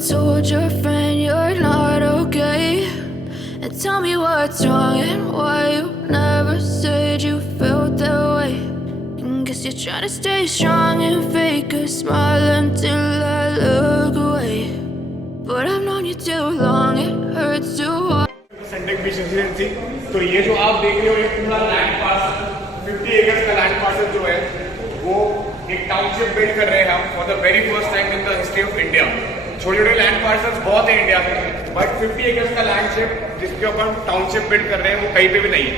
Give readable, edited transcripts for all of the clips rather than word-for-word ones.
told your friend you're not okay? And tell me what's wrong and why you never said you felt that way. And guess you're trying to stay strong and fake a smile until I look away. But I've known you too long, it hurts to watch. Centech beach residency. तो ये जो आप देख रहे हो ये पूरा land parcel 50 acres का लैंड पार्सल जो है वो एक टाउनशिप बिल्ड कर रहे हैं हम for the very first time in the history of India. छोटे छोटे लैंड पार्सल्स बहुत है इंडिया में, बट 50 एकर्स का लैंडशिप जिसके ऊपर हम टाउनशिप बिल्ड कर रहे हैं वो कहीं पे भी नहीं है।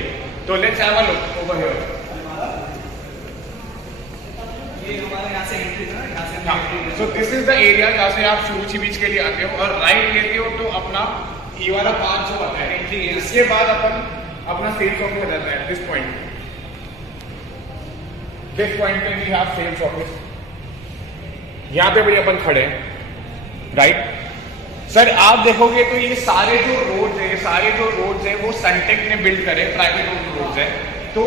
तो let's have a look over here. ये हमारे यहाँ से एंट्री है ना, यहाँ से so this is the area जहाँ से आप सुरुचि बीच के लिए आते हो और राइट लेते हो तो अपना ये वाला पाथ जो आता है एंट्री। इसके बाद अपन अपना सेल्स ऑफिस रहता है दिस पॉइंट पे वी हैव सेल्स ऑफिस। यहाँ पे भी अपन खड़े हैं राइट। सर आप देखोगे तो ये सारे जो रोड्स हैं वो सनटेक ने बिल्ड करे, प्राइवेट रोड्स है। तो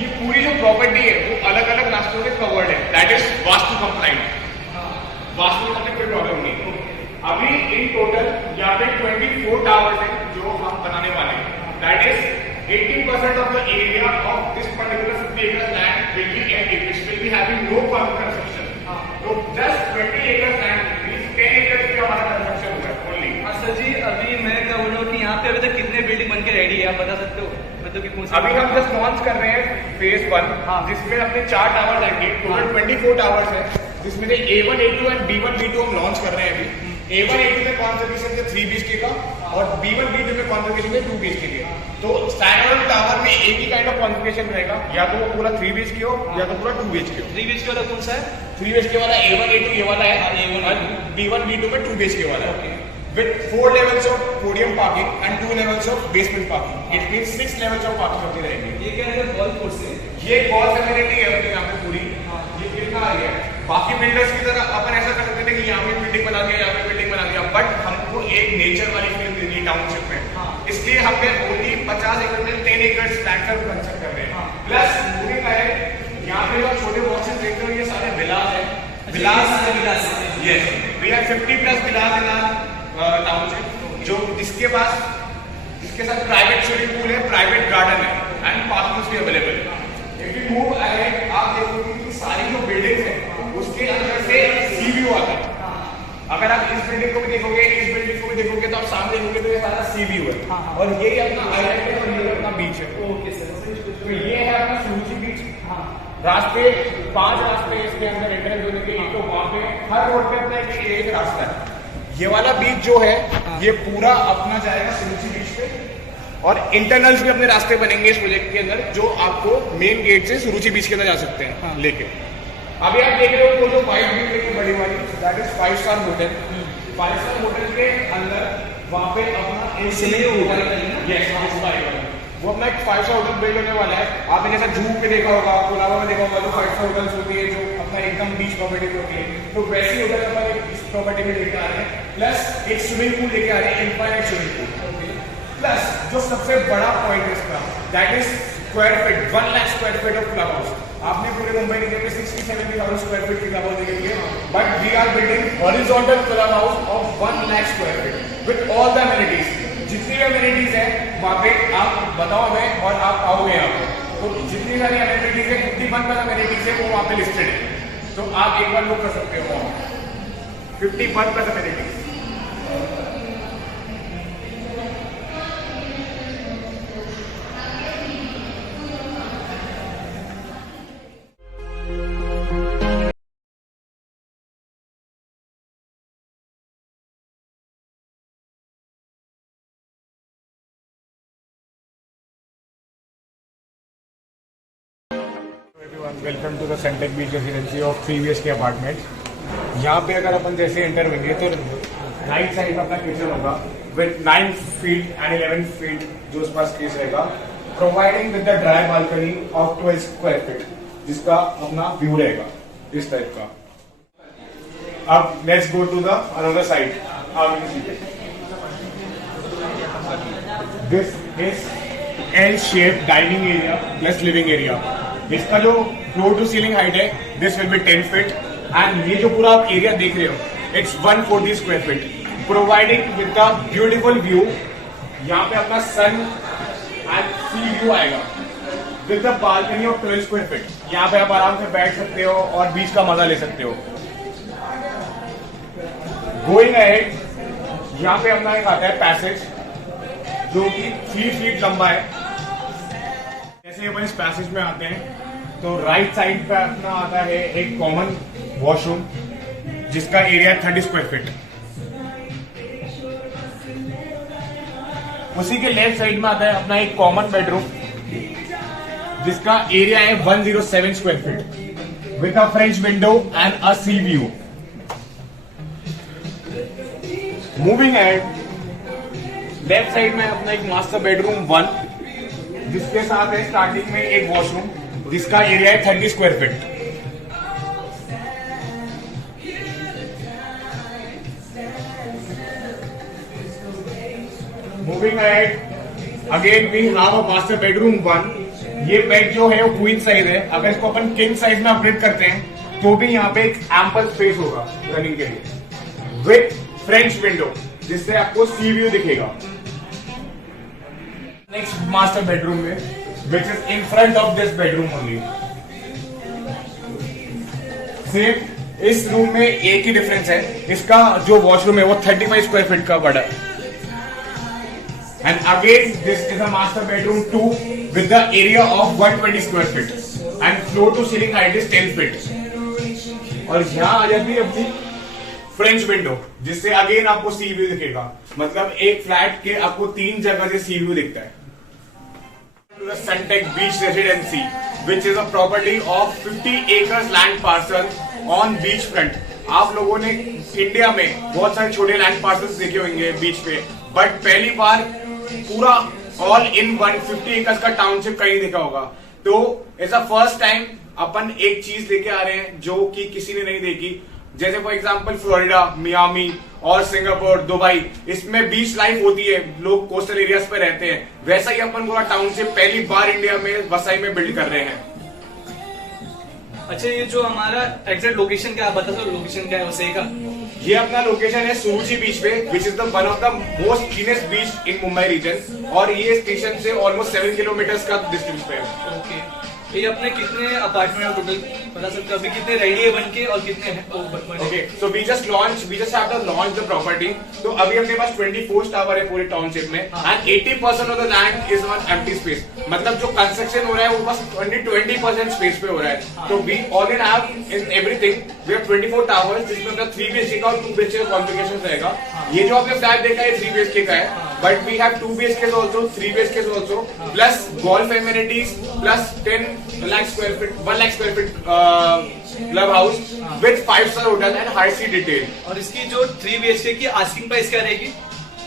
ये पूरी जो प्रॉपर्टी है वो अलग अलग रास्तों से कवर्ड है, that is vastu compliant. Vastu में कोई प्रॉब्लम नहीं। अभी इन टोटल यहाँ पे 24 टावर्स हैं जो हम बनाने वाले हैं, that is 80% of the area of this particular 50 acres land will be empty, which will be having no construction. तो just 20 acres land, 10 acres पे हमारा कंस्ट्रक्शन हुआ है ओनली। सर जी अभी मैं क्या बोल रहा हूँ कि यहाँ पे अभी तक कितने बिल्डिंग बन के रेडी है आप बता सकते हो? मतलब कि कौन सा? अभी हम जस्ट लॉन्च कर रहे हैं फेज 1 जिसमें अपने 4 टावर आएंगे, टोटल 24 टावर्स है जिसमें से A1 A2 and B1 B2 हम लॉन्च कर रहे हैं अभी। A1 A2 में कॉन्फ़िगरेशन है 3 BHK का और B1 B2 में कॉन्फ़िगरेशन है 2 BHK का। तो स्टैंडर्ड टावर में एक ही काइंड ऑफ कॉन्फ़िगरेशन रहेगा, या तो वो पूरा 3 BHK हो या तो पूरा 2 BHK हो। 3 BHK वाला कौन सा है? 3 BHK वाला A1 A2 ये वाला है, और B1 B2 में 2 BHK वाला है with 4 levels of podium parking and 2 levels of basement parking. It means 6 levels of parking होती रहेगी। ये क्या है? गोल्फ कोर्स है। ये बहुत कम्युनिटी है अपने यहाँ पे पूरी। ये कितना आ गया? बाकी बिल्डर्स की तरह अपन ऐसा कर सकते थे कि यहाँ पे बिल्डिंग बना दिया, यहाँ पे बिल्डिंग बना दिया, बट हमको एक नेचर वाली फील देनी है टाउनशिप में। इसलिए हमने ओनली 50 एकड़ में 10 एकड़ लैंड का कंस्ट्रक्ट कर रहे हैं। प्लस पूरे का है यहाँ पे जो छोटे बॉक्सेस देखते हो ये सारे विलास है। Villas yes, we have 50+ villas in township, जो जिसके साथ प्राइवेट स्विमिंग पूल है, प्राइवेट गार्डन है एंड पार्किंग भी अवेलेबल है। इफ यू मूव अहेड आप देखोगे कि सारी जो बिल्डिंग्स हैं उसके अंदर से सी व्यू आता है। अगर आप इस बिल्डिंग को भी देखोगे, इस बिल्डिंग को भी देखोगे तो आप सामने देखोगे तो ये सारा सी व्यू है। और ये अपना आइलैंड है और ये अपना बीच है। Okay sir. तो ये है अपना सुरुचि बीच। रास्ते 5 रास्ते इसके अंदर एंट्रेंस होने के। एक तो वहाँ पे हर रोड पे अपना एक रास्ता है। ये वाला बीच जो है ये पूरा अपना जाएगा सुरुचि बीच पे, और इंटरनल्स भी अपने रास्ते बनेंगे इस प्रोजेक्ट के अंदर जो आपको मेन गेट से सुरुचि बीच के अंदर जा सकते हैं लेके। अभी आप देख रहे हो वो जो वाइट बिल्डिंग है बड़ी वाली, that is 5 star hotel. 5 star hotel के अंदर वहाँ पे अपना वो अपना एक 5 स्टार होटल बिल्ड होने वाला है। आपने जैसा जू पे देखा होगा, कोलाबा में देखा होगा जो 5 स्टार होटल्स होती है जो अपना एकदम बीच प्रॉपर्टी पे होती है, तो वैसी होटल अपन इस प्रॉपर्टी में लेके आ रहे हैं। प्लस एक स्विमिंग पूल लेके आ रहे हैं, इनफाइनाइट स्विमिंग पूल। प्लस जो सबसे बड़ा पॉइंट है इसका, that is square feet, 1 lakh square feet of club house. आपने पूरे मुंबई के लिए 60-70,000 स्क्वायर फीट की क्लब हाउस देखी है, but we are building horizontal club house of 1 lakh square feet with all the amenities. जितनी भी अमेनिटीज है वहाँ पे आप बताओ हमें और आप आओगे यहाँ पे, तो जितनी सारी अमेनिटीज है, 51+ अमेनिटीज है वो वहाँ पे लिस्टेड है। तो आप एक बार लुक कर सकते हो वहाँ 51+ amenities. Welcome to the Centech beach residency of 3 BHK apartment. यहाँ पे अगर अपन जैसे एंटर होंगे तो राइट साइड में अपना किचन होगा विद 9 फीट एंड 11 फीट जो उस पास स्पेस रहेगा, providing with the dry balcony of 12 square feet जिसका अपना व्यू रहेगा इस टाइप का। अब let's go to the another side. This is L shape dining area plus living area. इसका जो फ्लोर टू सीलिंग हाइट है this will be 10 feet and ये जो पूरा आप एरिया देख रहे हो it's 140 square feet. Providing with the beautiful view. यहाँ पे अपना सन एंड सी व्यू आएगा with the balcony of 12 square feet. यहाँ पे आप आराम से बैठ सकते हो और बीच का मजा ले सकते हो। गोइंग अहेड, यहाँ पे अपना एक आता है पैसेज जो कि 3 फीट लंबा है। जैसे अपन इस पैसेज में आते हैं तो राइट साइड पे अपना आता है एक कॉमन वॉशरूम जिसका एरिया 30 स्क्वायर फीट। उसी के लेफ्ट साइड में आता है अपना एक कॉमन बेडरूम जिसका एरिया है 107 square feet with a French window and a sea view. Moving ahead, left side में अपना एक मास्टर बेडरूम 1 जिसके साथ है स्टार्टिंग में एक वॉशरूम जिसका एरिया है 30 square feet. Moving ahead, again we have a master bedroom 1। ये बेड जो है वो क्वीन साइज है। अगर इसको अपन किंग साइज में अपग्रेड करते हैं तो भी यहाँ पे एक एम्पल स्पेस होगा रनिंग के लिए विथ फ्रेंच विंडो जिससे आपको सी व्यू दिखेगा। नेक्स्ट मास्टर बेडरूम में which is in front of this bedroom only. Same इस रूम में एक ही डिफरेंस है, इसका जो वॉशरूम है वो 35 स्क्वायर फीट का बड़ा है। And again, this is a master bedroom 2 with the area of 120 square feet and floor to ceiling height is 10 feet. और यहाँ आ जाती है अपनी फ्रेंच विंडो जिससे अगेन आपको सी व्यू दिखेगा। मतलब एक फ्लैट के आपको 3 जगह से सी व्यू दिखता है। To the Sunteck Beach Residency, which is a property of 50 acres land parcel on beach front. आप लोगों ने इंडिया में बहुत सारे छोटे लैंड पार्सल्स देखे होंगे बीच पे, बट पहली बार पूरा ऑल इन 150 एकर्स का टाउनशिप कहीं देखा होगा। तो ऐसा फर्स्ट टाइम अपन एक चीज लेके आ रहे हैं जो कि किसी ने नहीं देखी। जैसे फॉर एग्जांपल फ्लोरिडा, मियामी और सिंगापुर, दुबई, इसमें बीच लाइफ होती है, लोग कोस्टल एरियाज पे रहते हैं। वैसा ही अपन पूरा टाउनशिप पहली बार इंडिया में वसई में बिल्ड कर रहे हैं। अच्छा, ये जो हमारा एग्जैक्ट लोकेशन क्या, आप बता दो लोकेशन क्या है वसई का? ये अपना लोकेशन है सुरुचि बीच पे, which is the one of the most cleanest beach in Mumbai region. और ये स्टेशन से ऑलमोस्ट 7 किलोमीटर का डिस्टेंस पे है। ओके, ये अपने कितने अपार्टमेंट टोटल बता सकते हो? अभी कितने रेडी है बनके और कितने हैं? Okay, so we just have the launch the property. तो अभी अपने पास 24 टावर है पूरे टाउनशिप में and 80% of the land is on empty space. मतलब जो कंस्ट्रक्शन हो रहा है वो बस 20% स्पेस पे हो रहा है। तो we already have in everything, we have 24 towers जिसमें अपना 3 BHK का और 2 BHK का कॉन्फ़िगरेशन रहेगा। ये जो आपने फ्लैट देखा है 3 BHK का है, but we have 2 BHKs also, 3 BHKs also, plus golf amenities, plus 1 lakh square feet club house with 5-star hotel and high sea detail. और इसकी जो 3 BHK की आस्किंग प्राइस क्या रहेगी?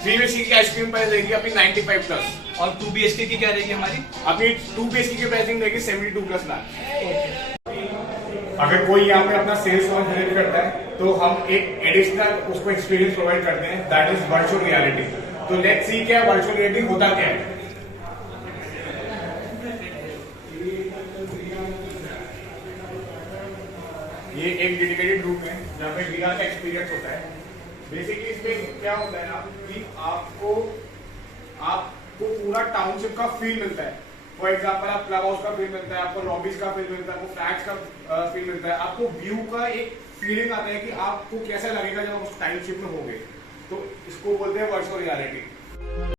3 BHK की आस्किंग प्राइस रहेगी अपनी 95 प्लस। और 2 BHK की क्या रहेगी हमारी? अपनी 2 BHK की प्राइसिंग रहेगी 72 प्लस लाख। अगर कोई यहाँ पे अपना सेल्स लॉन्च विजिट करता है तो हम एक एडिशनल उसको एक्सपीरियंस प्रोवाइड करते हैं, दैट इज वर्चुअल रियलिटी। तो लेट्स सी क्या वर्चुअल रियलिटी होता क्या है। ये एक डेडिकेटेड रूम है जहाँ पे VR का एक्सपीरियंस होता है। बेसिकली इसमें क्या होता है ना कि आपको पूरा टाउनशिप का फील मिलता है। फॉर एग्जाम्पल आप क्लब हाउस का फील मिलता है, आपको लॉबीज का फील मिलता है, आपको फ्लैट्स का फील मिलता है, आपको व्यू का एक फीलिंग आता है कि आपको कैसा लगेगा जब उस टाउनशिप में होंगे। तो इसको बोलते हैं वर्चुअल रियलिटी।